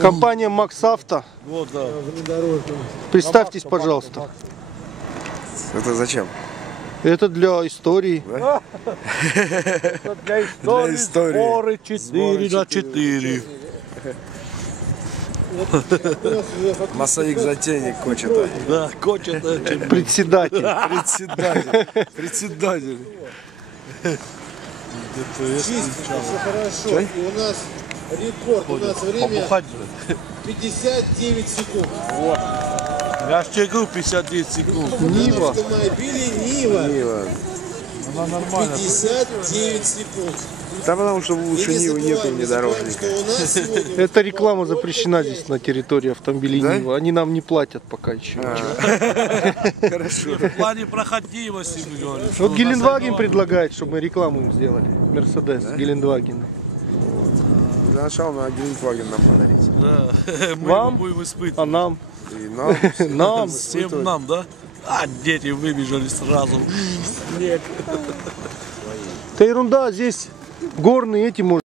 Компания Макс Авто. Вот, да. Представьтесь, пожалуйста. Это зачем? Это для истории. Да? Для истории. Сборы 4×4. Массовик затейник Кочета. Да, Кочет. Председатель. Председатель. Все хорошо. И у нас рекорд. У нас время 59 секунд. Вот. Я же говорю 59 секунд. Нива. Автомобиле Нива. Она нормально. 59 секунд. Да потому что лучше Нивы нету внедорожника. Эта реклама запрещена здесь на территории автомобилей Да? Нива. Они нам не платят пока еще. Хорошо. В плане проходимости мы говорим. Вот Гелендваген предлагает, чтобы мы рекламу им сделали. Мерседес, Гелендваген. Для начала надо Гелендваген нам подарить. Да. Мы Вам? его будем испытывать. А нам? И нам. Нам. Всем нам, да? А дети выбежали сразу. Нет. Это ерунда, здесь горные эти можно.